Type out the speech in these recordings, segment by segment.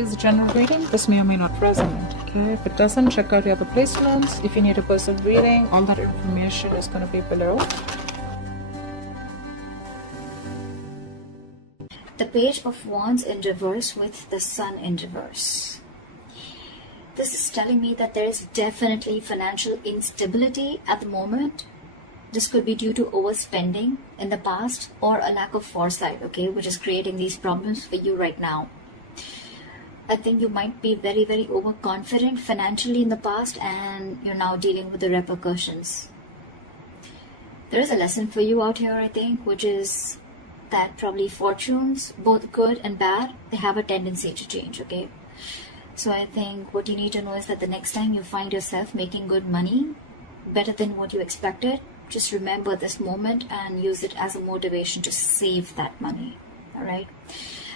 is a general reading. This may or may not resonate. Okay, if it doesn't, check out your other placements. If you need a personal reading, all that information is going to be below. The Page of Wands in reverse with the Sun in reverse. This is telling me that there is definitely financial instability at the moment. This could be due to overspending in the past or a lack of foresight, okay, which is creating these problems for you right now. I think you might be very, very overconfident financially in the past, and you're now dealing with the repercussions. There is a lesson for you out here, I think, which is that probably fortunes, both good and bad, they have a tendency to change, okay? So I think what you need to know is that the next time you find yourself making good money, better than what you expected, just remember this moment and use it as a motivation to save that money, all right?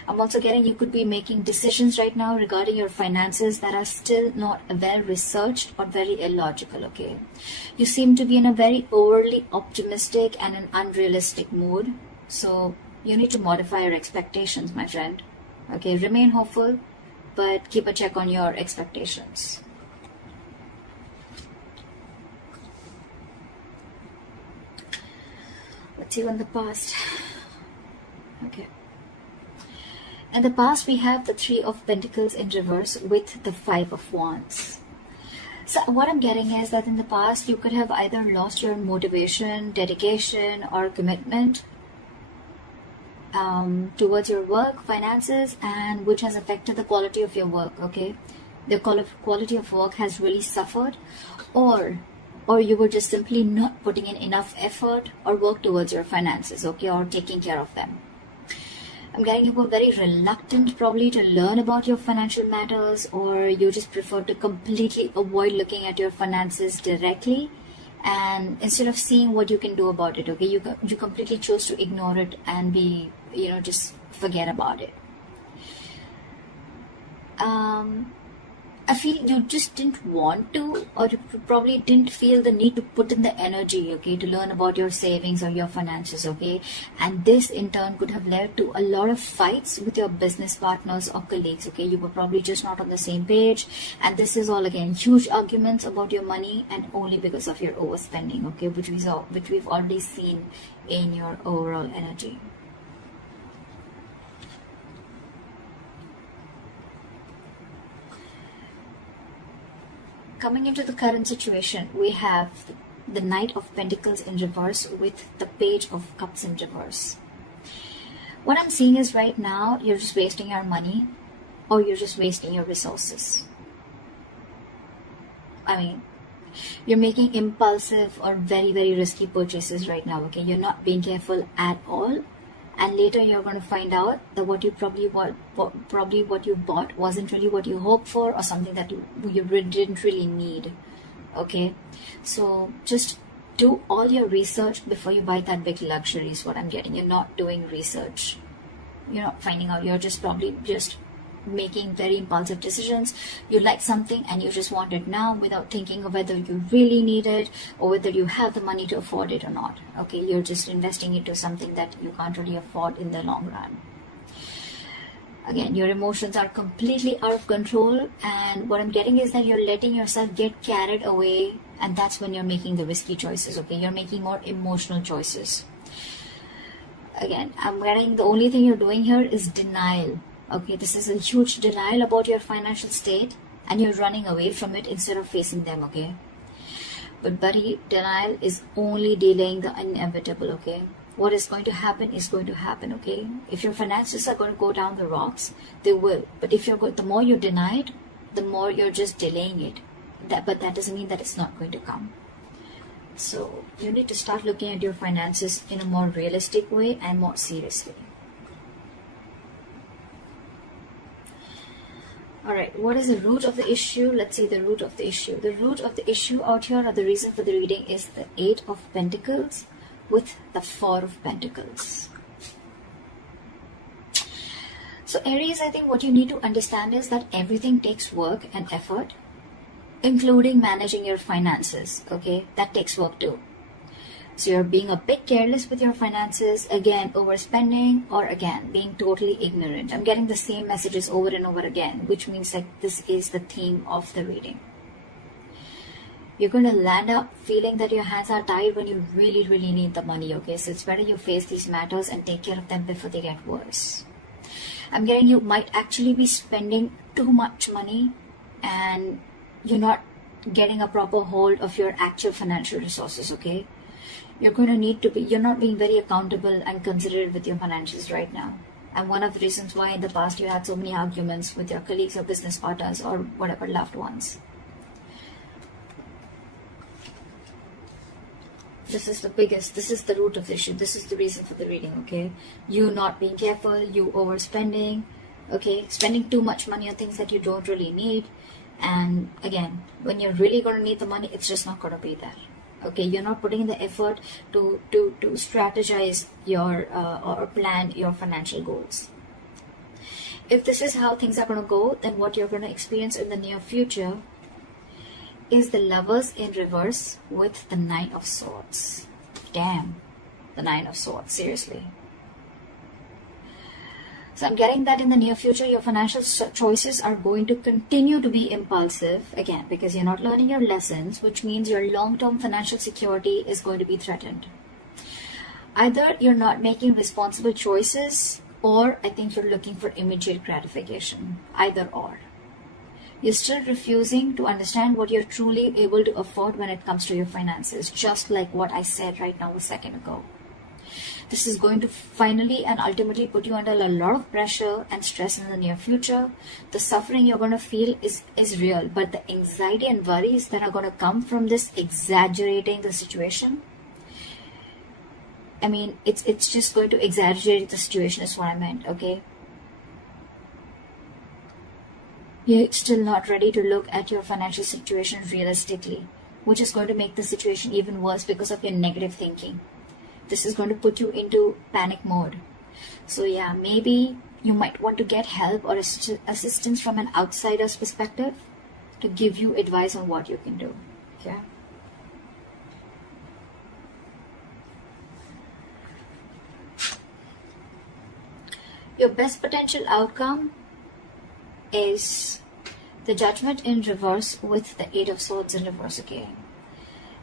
I'm also getting you could be making decisions right now regarding your finances that are still not well researched or very illogical, okay? You seem to be in a very overly optimistic and an unrealistic mood, so you need to modify your expectations, my friend, okay? Remain hopeful, but keep a check on your expectations. Let's see on the past. Okay. In the past, we have the Three of Pentacles in reverse with the Five of Wands. So what I'm getting is that in the past, you could have either lost your motivation, dedication, or commitment towards your work, finances, and which has affected the quality of your work, okay? The quality of work has really suffered, or you were just simply not putting in enough effort or work towards your finances, okay, or taking care of them. I'm getting you were very reluctant probably to learn about your financial matters, or you just prefer to completely avoid looking at your finances directly, and instead of seeing what you can do about it, okay, you completely chose to ignore it and be, you know, just forget about it. I feel you just didn't want to, or you probably didn't feel the need to put in the energy, okay, to learn about your savings or your finances, okay? And this in turn could have led to a lot of fights with your business partners or colleagues, okay? You were probably just not on the same page, and this is all again huge arguments about your money, and only because of your overspending, okay, which we've already seen in your overall energy. Coming into the current situation, we have the Knight of Pentacles in reverse with the Page of Cups in reverse. What I'm seeing is right now, you're just wasting your money, or you're just wasting your resources. I mean, you're making impulsive or very, very risky purchases right now, okay? You're not being careful at all. And later you're going to find out that what you what you bought wasn't really what you hoped for, or something that you didn't really need, okay? So just do all your research before you buy that big luxury is what I'm getting. You're not doing research. You're not finding out. You're just probably just making very impulsive decisions. You like something and you just want it now without thinking of whether you really need it or whether you have the money to afford it or not, okay? You're just investing into something that you can't really afford in the long run. Again, your emotions are completely out of control, and what I'm getting is that you're letting yourself get carried away, and that's when you're making the risky choices, okay? You're making more emotional choices. Again, I'm getting the only thing you're doing here is denial. Okay, this is a huge denial about your financial state, and you're running away from it instead of facing them, okay? But buddy, denial is only delaying the inevitable, okay? What is going to happen is going to happen, okay? If your finances are going to go down the rocks, they will. But if the more you deny it, the more you're just delaying it. But that doesn't mean that it's not going to come. So you need to start looking at your finances in a more realistic way and more seriously. Alright, what is the root of the issue? Let's see the root of the issue. The root of the issue out here, or the reason for the reading, is the Eight of Pentacles with the Four of Pentacles. So Aries, I think what you need to understand is that everything takes work and effort, including managing your finances, okay? That takes work too. So you're being a bit careless with your finances, again overspending, or again being totally ignorant. I'm getting the same messages over and over again, which means like this is the theme of the reading. You're going to land up feeling that your hands are tied when you really, really need the money, okay? So it's better you face these matters and take care of them before they get worse. I'm getting you might actually be spending too much money and you're not getting a proper hold of your actual financial resources, okay? You're going to need to be, you're not being very accountable and considerate with your financials right now. And one of the reasons why in the past you had so many arguments with your colleagues or business partners or whatever loved ones. This is the biggest, this is the root of the issue. This is the reason for the reading, okay? You not being careful, you overspending, okay? Spending too much money on things that you don't really need. And again, when you're really going to need the money, it's just not going to be there. Okay, you're not putting in the effort to strategize your or plan your financial goals. If this is how things are going to go, then what you're going to experience in the near future is the Lovers in reverse with the Nine of Swords. Damn, the Nine of Swords, seriously. So I'm getting that in the near future, your financial choices are going to continue to be impulsive, again, because you're not learning your lessons, which means your long-term financial security is going to be threatened. Either you're not making responsible choices, or I think you're looking for immediate gratification. Either or. You're still refusing to understand what you're truly able to afford when it comes to your finances, just like what I said right now a second ago. This is going to finally and ultimately put you under a lot of pressure and stress in the near future. The suffering you're going to feel is real, but the anxiety and worries that are going to come from this exaggerating the situation, I mean, it's just going to exaggerate the situation is what I meant, okay? You're still not ready to look at your financial situation realistically, which is going to make the situation even worse because of your negative thinking. This is going to put you into panic mode. So yeah, maybe you might want to get help or assistance from an outsider's perspective to give you advice on what you can do. Okay? Your best potential outcome is the Judgment in reverse with the Eight of Swords in reverse again.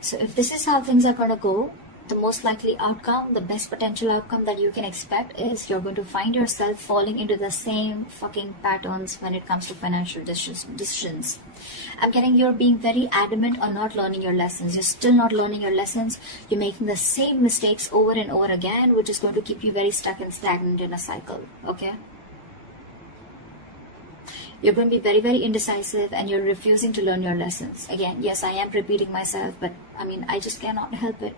So if this is how things are going to go, the most likely outcome, the best potential outcome that you can expect is you're going to find yourself falling into the same fucking patterns when it comes to financial decisions. I'm getting you're being very adamant on not learning your lessons. You're still not learning your lessons. You're making the same mistakes over and over again, which is going to keep you very stuck and stagnant in a cycle. Okay? You're going to be very, very indecisive and you're refusing to learn your lessons. Again, yes, I am repeating myself, but I mean, I just cannot help it.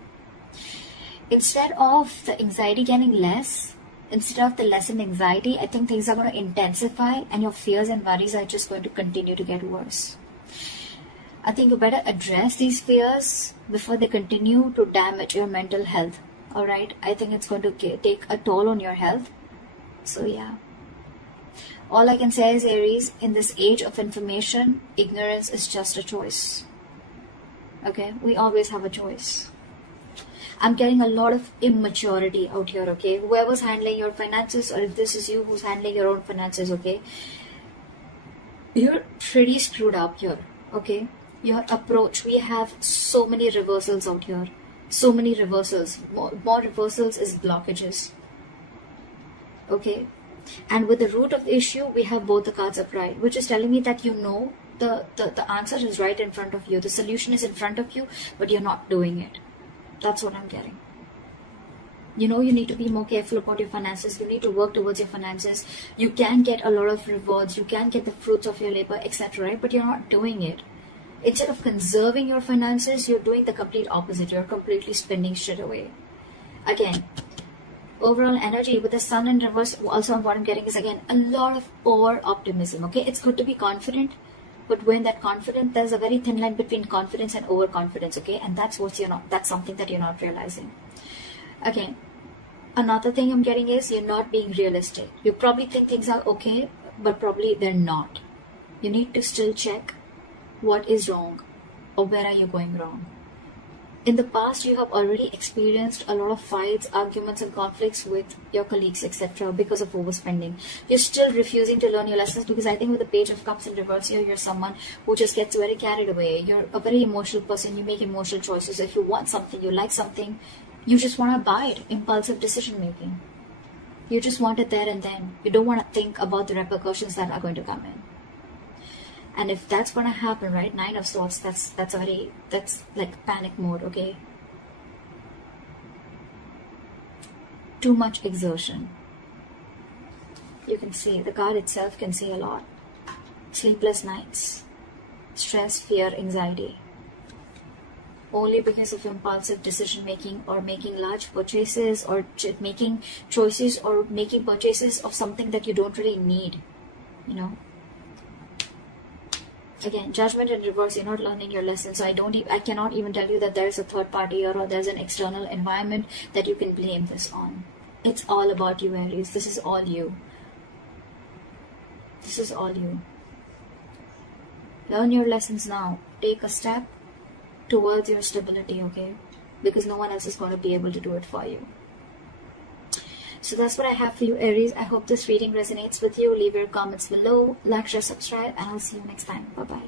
Instead of the anxiety getting less, instead of the lessened anxiety, I think things are going to intensify and your fears and worries are just going to continue to get worse. I think you better address these fears before they continue to damage your mental health. Alright? I think it's going to take a toll on your health. So yeah. All I can say is, Aries, in this age of information, ignorance is just a choice. Okay? We always have a choice. I'm getting a lot of immaturity out here, okay? Whoever's handling your finances, or if this is you who's handling your own finances, okay? You're pretty screwed up here, okay? Your approach, we have so many reversals out here. So many reversals. More reversals is blockages. Okay? And with the root of the issue, we have both the cards upright, which is telling me that you know the answer is right in front of you. The solution is in front of you, but you're not doing it. That's what I'm getting. You know you need to be more careful about your finances. You need to work towards your finances. You can get a lot of rewards. You can get the fruits of your labor, etc. Right? But you're not doing it. Instead of conserving your finances, you're doing the complete opposite. You're completely spending shit away. Again, overall energy with the Sun in reverse, also what I'm getting is, again, a lot of over-optimism. Okay, it's good to be confident. But when that confidence, there's a very thin line between confidence and overconfidence, okay? And that's what you're not, that's something that you're not realizing. Again, another thing I'm getting is you're not being realistic. You probably think things are okay, but probably they're not. You need to still check what is wrong or where are you going wrong. In the past, you have already experienced a lot of fights, arguments, and conflicts with your colleagues, etc. because of overspending. You're still refusing to learn your lessons because I think with the Page of Cups in reverse here, you're someone who just gets very carried away. You're a very emotional person. You make emotional choices. If you want something, you like something, you just want to buy it. Impulsive decision making. You just want it there and then. You don't want to think about the repercussions that are going to come in. And if that's going to happen, right, Nine of Swords, that's like panic mode, okay? Too much exertion. You can see, the card itself can say a lot. Sleepless nights, stress, fear, anxiety. Only because of impulsive decision making or making large purchases or making choices or making purchases of something that you don't really need, you know? Again, judgment in reverse, you're not learning your lesson. So I cannot even tell you that there's a third party here or there's an external environment that you can blame this on. It's all about you, Aries. This is all you. This is all you. Learn your lessons now. Take a step towards your stability, okay? Because no one else is going to be able to do it for you. So that's what I have for you, Aries. I hope this reading resonates with you. Leave your comments below, like, share, subscribe, and I'll see you next time. Bye-bye.